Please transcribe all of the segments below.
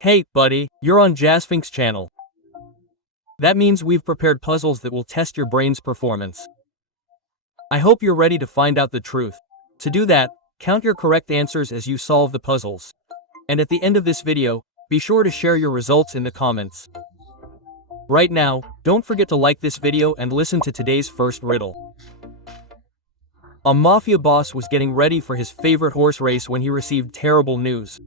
Hey, buddy, you're on Jazzfink's channel. That means we've prepared puzzles that will test your brain's performance. I hope you're ready to find out the truth. To do that, count your correct answers as you solve the puzzles. And at the end of this video, be sure to share your results in the comments. Right now, don't forget to like this video and listen to today's first riddle. A mafia boss was getting ready for his favorite horse race when he received terrible news.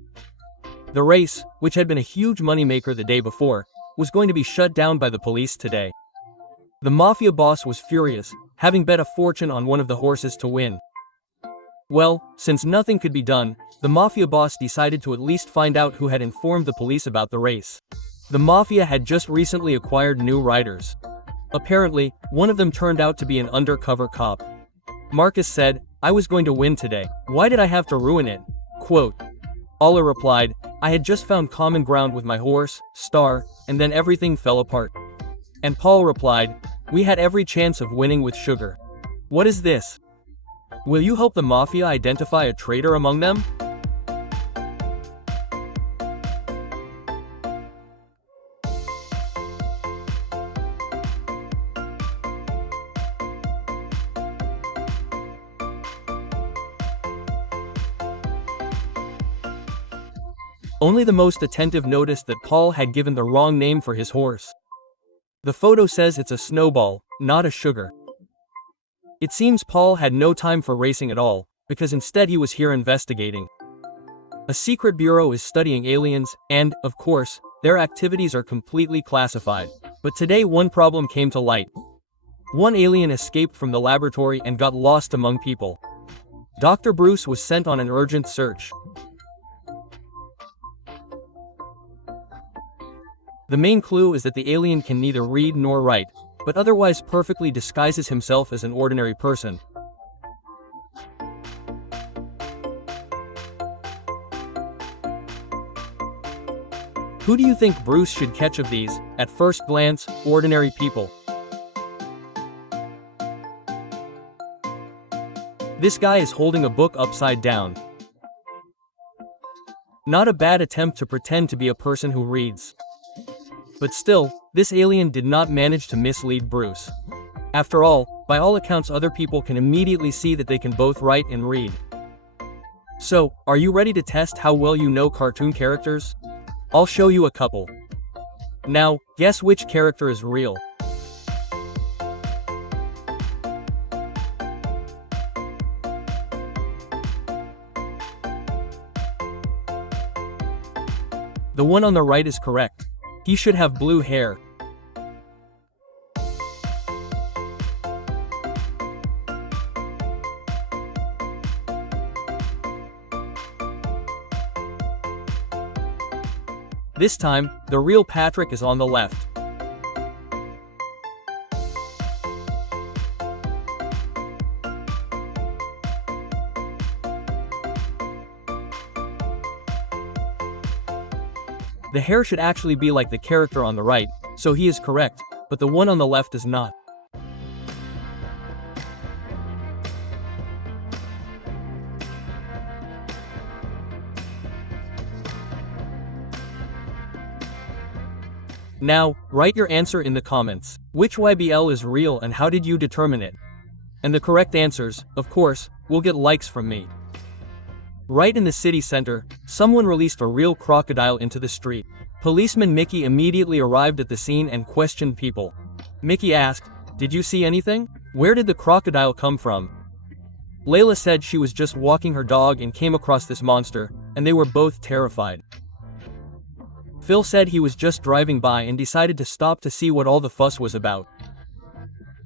The race, which had been a huge moneymaker the day before, was going to be shut down by the police today. The mafia boss was furious, having bet a fortune on one of the horses to win. Well, since nothing could be done, the mafia boss decided to at least find out who had informed the police about the race. The mafia had just recently acquired new riders. Apparently, one of them turned out to be an undercover cop. Marcus said, "I was going to win today. Why did I have to ruin it?" Quote. Ola replied, "I had just found common ground with my horse, Star, and then everything fell apart." And Paul replied, "We had every chance of winning with Sugar." What is this? Will you help the mafia identify a traitor among them? Only the most attentive noticed that Paul had given the wrong name for his horse. The photo says it's a Snowball, not a Sugar. It seems Paul had no time for racing at all, because instead he was here investigating. A secret bureau is studying aliens, and, of course, their activities are completely classified. But today one problem came to light. One alien escaped from the laboratory and got lost among people. Dr. Bruce was sent on an urgent search. The main clue is that the alien can neither read nor write, but otherwise perfectly disguises himself as an ordinary person. Who do you think Bruce should catch of these, at first glance, ordinary people? This guy is holding a book upside down. Not a bad attempt to pretend to be a person who reads. But still, this alien did not manage to mislead Bruce. After all, by all accounts other people can immediately see that they can both write and read. So, are you ready to test how well you know cartoon characters? I'll show you a couple. Now, guess which character is real. The one on the right is correct. He should have blue hair. This time, the real Patrick is on the left. The hair should actually be like the character on the right, so he is correct, but the one on the left is not. Now, write your answer in the comments. Which YBL is real and how did you determine it? And the correct answers, of course, will get likes from me. Right in the city center, someone released a real crocodile into the street. Policeman Mickey immediately arrived at the scene and questioned people. Mickey asked, "Did you see anything? Where did the crocodile come from?" Layla said she was just walking her dog and came across this monster, and they were both terrified. Phil said he was just driving by and decided to stop to see what all the fuss was about.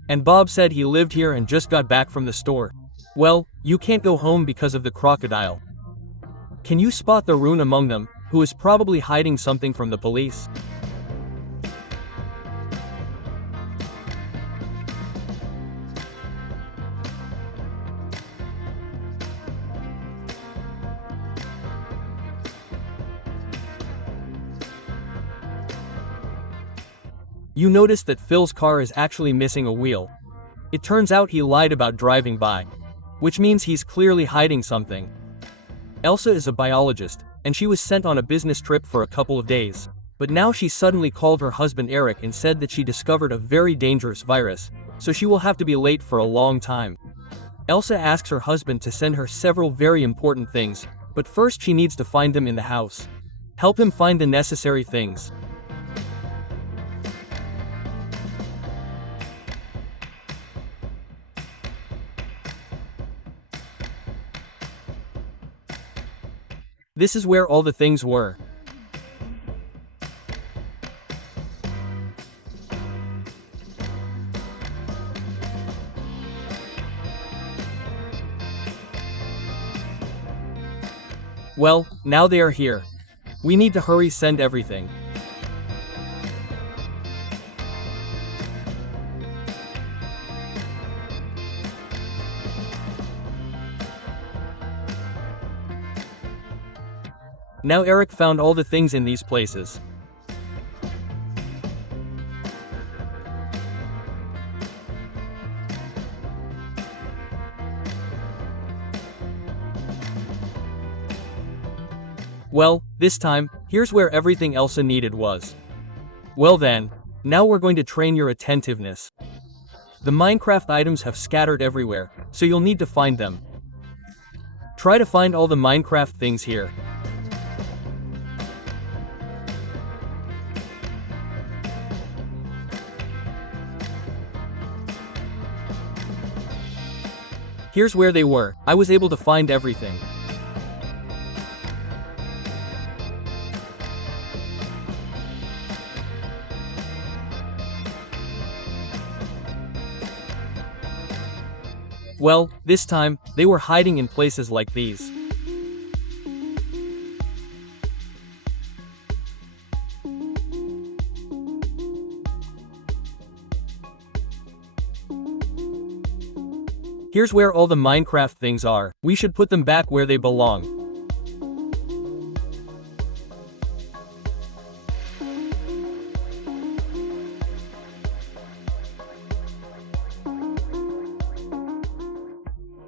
And Bob said he lived here and just got back from the store. Well, you can't go home because of the crocodile. Can you spot the Rune among them, who is probably hiding something from the police? You notice that Phil's car is actually missing a wheel. It turns out he lied about driving by. Which means he's clearly hiding something. Elsa is a biologist, and she was sent on a business trip for a couple of days. But now she suddenly called her husband Eric and said that she discovered a very dangerous virus, so she will have to be late for a long time. Elsa asks her husband to send her several very important things, but first she needs to find them in the house. Help him find the necessary things. This is where all the things were. Well, now they are here. We need to hurry send everything. Now Eric found all the things in these places. Well, this time, here's where everything Elsa needed was. Well then, now we're going to train your attentiveness. The Minecraft items have scattered everywhere, so you'll need to find them. Try to find all the Minecraft things here. Here's where they were. I was able to find everything. Well, this time, they were hiding in places like these. Here's where all the Minecraft things are. We should put them back where they belong.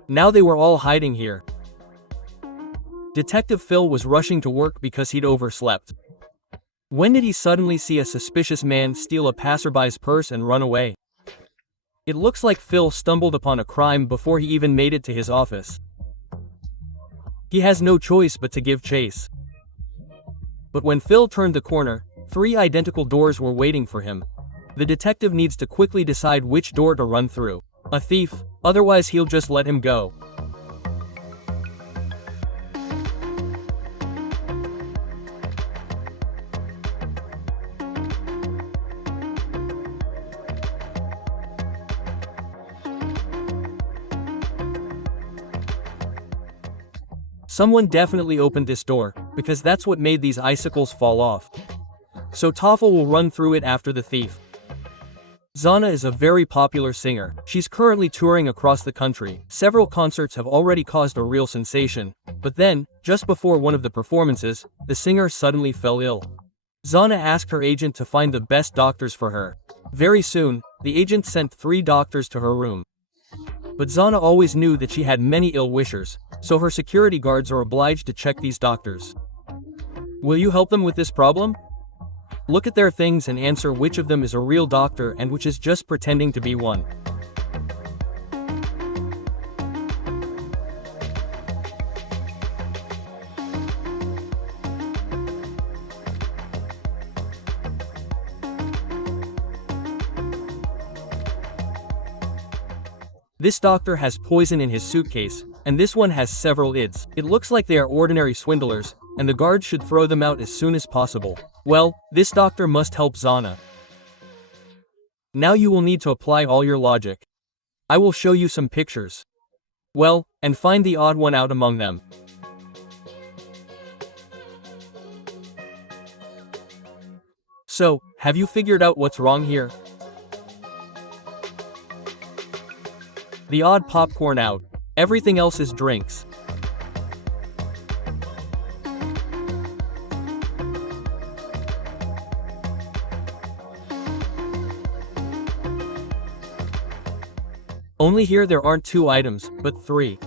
Now they were all hiding here. Detective Phil was rushing to work because he'd overslept. When did he suddenly see a suspicious man steal a passerby's purse and run away? It looks like Phil stumbled upon a crime before he even made it to his office. He has no choice but to give chase. But when Phil turned the corner, 3 identical doors were waiting for him. The detective needs to quickly decide which door to run through. A thief, otherwise he'll just let him go. Someone definitely opened this door, because that's what made these icicles fall off. So Toffel will run through it after the thief. Zana is a very popular singer. She's currently touring across the country. Several concerts have already caused a real sensation. But then, just before one of the performances, the singer suddenly fell ill. Zana asked her agent to find the best doctors for her. Very soon, the agent sent 3 doctors to her room. But Zana always knew that she had many ill-wishers, so her security guards are obliged to check these doctors. Will you help them with this problem? Look at their things and answer which of them is a real doctor and which is just pretending to be one. This doctor has poison in his suitcase, and this one has several ids. It looks like they are ordinary swindlers, and the guards should throw them out as soon as possible. Well, this doctor must help Zana. Now you will need to apply all your logic. I will show you some pictures. Well, and find the odd one out among them. So, have you figured out what's wrong here? The odd popcorn out. Everything else is drinks. Only here there aren't 2 items, but 3.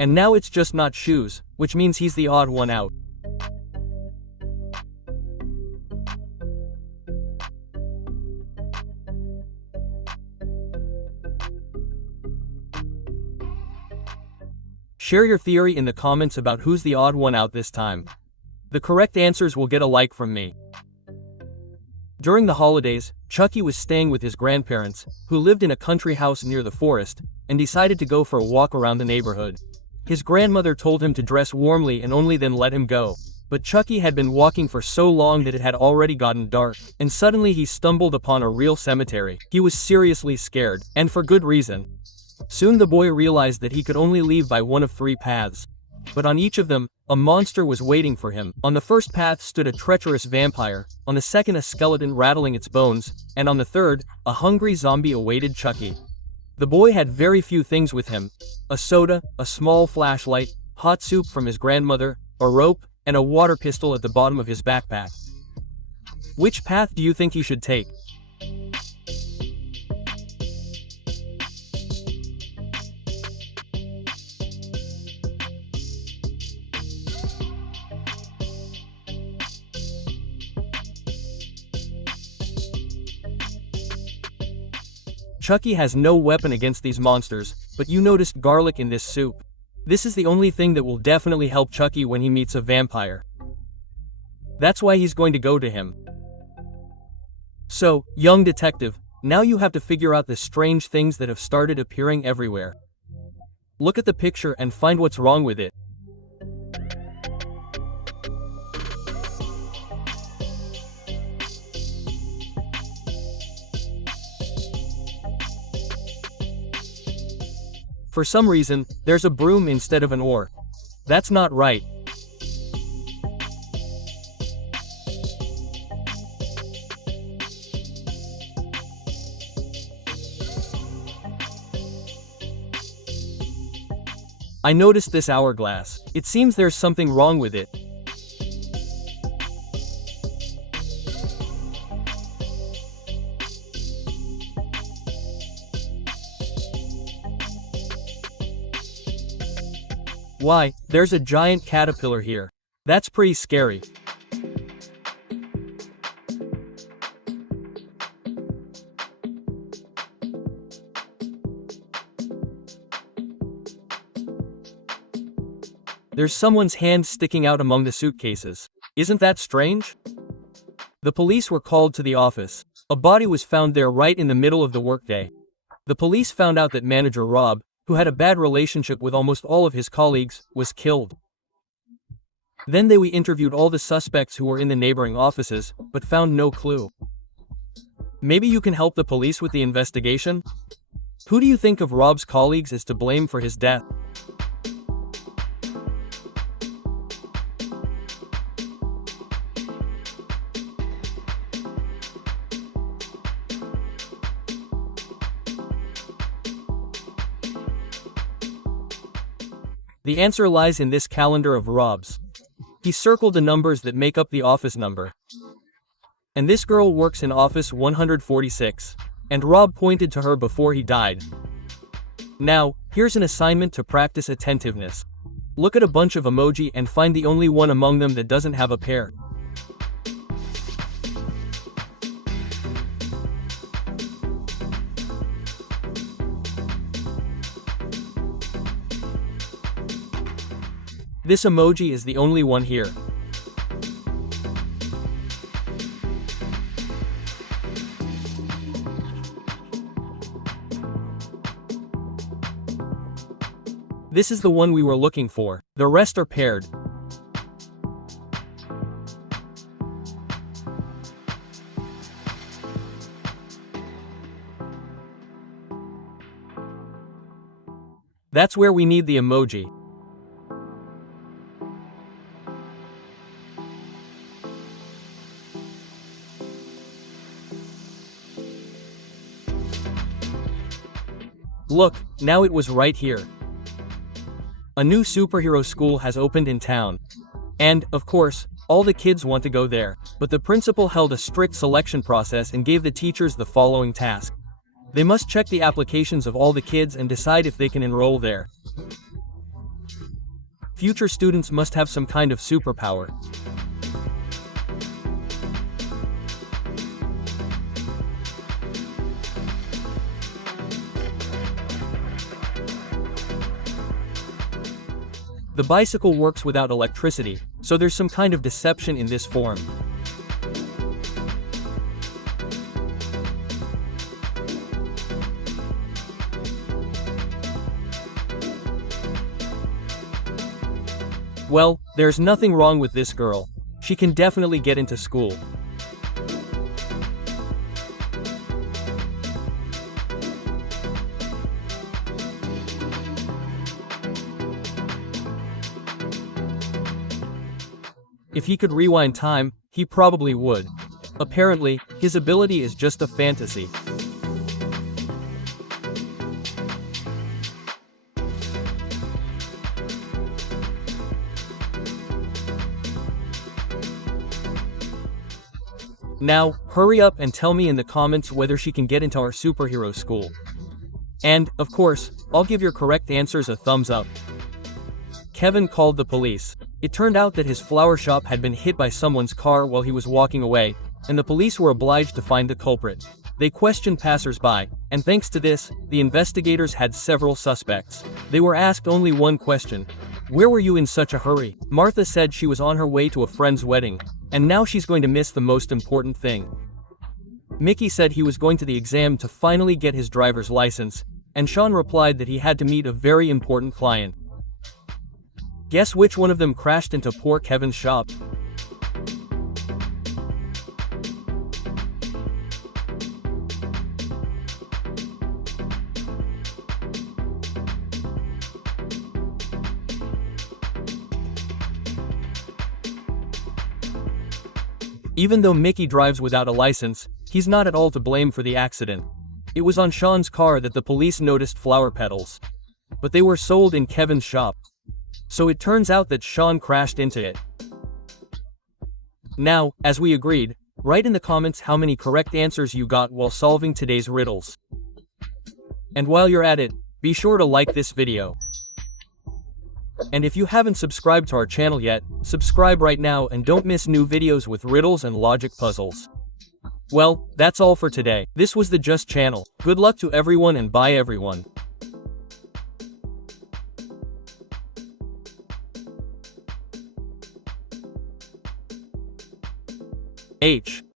And now it's just not shoes, which means he's the odd one out. Share your theory in the comments about who's the odd one out this time. The correct answers will get a like from me. During the holidays, Chucky was staying with his grandparents, who lived in a country house near the forest, and decided to go for a walk around the neighborhood. His grandmother told him to dress warmly and only then let him go. But Chucky had been walking for so long that it had already gotten dark, and suddenly he stumbled upon a real cemetery. He was seriously scared, and for good reason. Soon the boy realized that he could only leave by one of 3 paths. But on each of them, a monster was waiting for him. On the first path stood a treacherous vampire, on the second a skeleton rattling its bones, and on the third, a hungry zombie awaited Chucky. The boy had very few things with him: a soda, a small flashlight, hot soup from his grandmother, a rope, and a water pistol at the bottom of his backpack. Which path do you think he should take? Chucky has no weapon against these monsters, but you noticed garlic in this soup. This is the only thing that will definitely help Chucky when he meets a vampire. That's why he's going to go to him. So, young detective, now you have to figure out the strange things that have started appearing everywhere. Look at the picture and find what's wrong with it. For some reason, there's a broom instead of an oar. That's not right. I noticed this hourglass. It seems there's something wrong with it. Why, there's a giant caterpillar here. That's pretty scary. There's someone's hand sticking out among the suitcases. Isn't that strange? The police were called to the office. A body was found there right in the middle of the workday. The police found out that manager Rob, who had a bad relationship with almost all of his colleagues, was killed. Then we interviewed all the suspects who were in the neighboring offices, but found no clue. Maybe you can help the police with the investigation? Who do you think of Rob's colleagues is to blame for his death? The answer lies in this calendar of Rob's. He circled the numbers that make up the office number. And this girl works in office 146. And Rob pointed to her before he died. Now, here's an assignment to practice attentiveness. Look at a bunch of emoji and find the only one among them that doesn't have a pair. This emoji is the only one here. This is the one we were looking for. The rest are paired. That's where we need the emoji. Look, now it was right here. A new superhero school has opened in town. And, of course, all the kids want to go there. But the principal held a strict selection process and gave the teachers the following task. They must check the applications of all the kids and decide if they can enroll there. Future students must have some kind of superpower. The bicycle works without electricity, so there's some kind of deception in this form. Well, there's nothing wrong with this girl. She can definitely get into school. If he could rewind time, he probably would. Apparently, his ability is just a fantasy. Now, hurry up and tell me in the comments whether she can get into our superhero school. And, of course, I'll give your correct answers a thumbs up. Kevin called the police. It turned out that his flower shop had been hit by someone's car while he was walking away, and the police were obliged to find the culprit. They questioned passers-by, and thanks to this, the investigators had several suspects. They were asked only one question. Where were you in such a hurry? Martha said she was on her way to a friend's wedding, and now she's going to miss the most important thing. Mickey said he was going to the exam to finally get his driver's license, and Sean replied that he had to meet a very important client. Guess which one of them crashed into poor Kevin's shop? Even though Mickey drives without a license, he's not at all to blame for the accident. It was on Sean's car that the police noticed flower petals. But they were sold in Kevin's shop. So it turns out that Sean crashed into it. Now, as we agreed, write in the comments how many correct answers you got while solving today's riddles. And while you're at it, be sure to like this video. And if you haven't subscribed to our channel yet, subscribe right now and don't miss new videos with riddles and logic puzzles. Well, that's all for today. This was the Just channel. Good luck to everyone and bye everyone. H